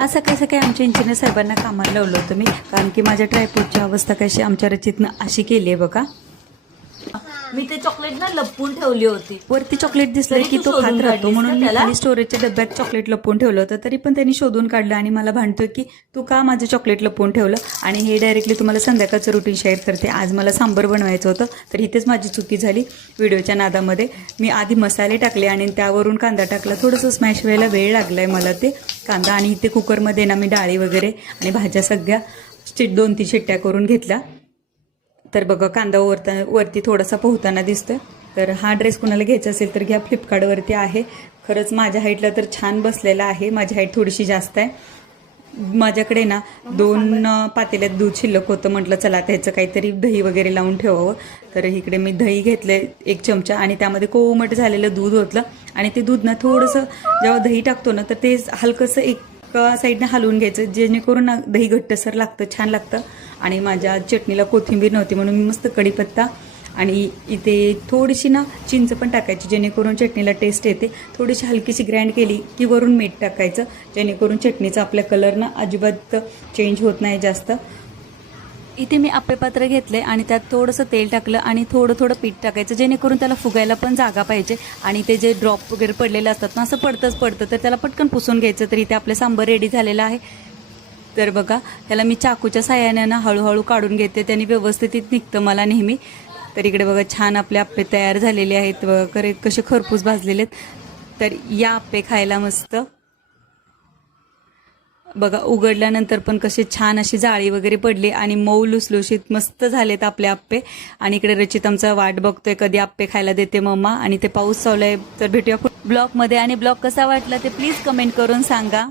आज सकाळी सकाळी आमच्या इंजिनियर साहेबांना कामाला लावलं होतं मी, कारण की माझ्या ट्रायपॉडची अवस्था कशी आमच्या रचितनं अशी केली आहे बघा. मी ते चॉकलेट ना लपवून ठेवली होती. वरती चॉकलेट दिसलं तरी की तू तो खात शोधून राहतो, काढलीस म्हणून का मी त्याला? खाली स्टोरेजच्या डब्यात चॉकलेट लपवून ठेवलं होतं. तरी पण त्यांनी शोधून काढलं आणि मला भांडतोय की तू का माझं चॉकलेट लपवून ठेवलं. आणि हे डायरेक्टली तुम्हाला संध्याकाळचं रुटीन शेअर करते. आज मला सांबर बनवायचं होतं, तर इथेच माझी चुकी झाली व्हिडिओच्या नादामध्ये. मी आधी मसाले टाकले आणि त्यावरून कांदा टाकला. थोडंसं स्मॅश व्हायला वेळ लागलाय मला ते कांदा. आणि इथे कुकरमध्ये ना मी डाळी वगैरे आणि भाज्या सगळ्या 2-3 शिट्ट्या करून घेतल्या. तर बघा कांदा वरती थोडासा पोहताना दिसतोय. तर हा ड्रेस कुणाला घ्यायचा असेल तर घ्या, फ्लिपकार्टवरती आहे. खरंच माझ्या हाईटला तर छान बसलेला आहे. माझी हाईट थोडीशी जास्त आहे. माझ्याकडे ना 2 पातेल्यात दूध शिल्लक होतं. म्हटलं चला त्याचं काहीतरी दही वगैरे लावून ठेवावं. तर इकडे मी दही घेतलं 1 चमचा आणि त्यामध्ये कोमट झालेलं दूध ओतलं. आणि ते दूध ना थोडंसं जेव्हा दही टाकतो ना तर ते हलकंसं एका साईडने हलवून घ्यायचं, जेणेकरून ना दही घट्टसर लागतं, छान लागतं. आणि माझ्या चटणीला कोथिंबीर नव्हती म्हणून मी मस्त कढीपत्ता आणि इथे थोडीशी ना चिंच पण टाकायची, जेणेकरून चटणीला टेस्ट येते. थोडीशी हलकीशी ग्राइंड केली की वरून मीठ टाकायचं, जेणेकरून चटणीचा आपल्या कलर ना अजिबात चेंज होत नाही जास्त. इथे मी आप्पे पात्र घेतले आणि त्यात थोडंसं तेल टाकलं आणि थोडं थोडं पीठ टाकायचं, जेणेकरून त्याला फुगायला पण जागा पाहिजे. आणि ते जे ड्रॉप वगैरे पडलेले असतात ना, असं पडतं तर त्याला पटकन पुसून घ्यायचं. तर इथे आपले सांबर रेडी झालेलं आहे. तर बघा त्याला मी चाकूच्या साह्याने ना हळूहळू काढून घेते, त्याने व्यवस्थित निघतं मला नेहमी. तर इकडे बघा छान आपले आप्पे तयार झालेले आहेत. वगैरे कसे खरपूस भाजलेले आहेत. तर या आप्पे खायला मस्त. बघा उघडल्यानंतर पण कसे छान अशी जाळी वगैरे पडली आणि मऊ लुसलुशीत मस्त झालेत आपले आप्पे. आणि इकडे रचित आमचा वाट बघतोय कधी आप्पे खायला देते मम्मा. आणि ते पाऊस चालू आहे. तर भेटूया ब्लॉगमध्ये. आणि ब्लॉग कसा वाटला ते प्लीज कमेंट करून सांगा.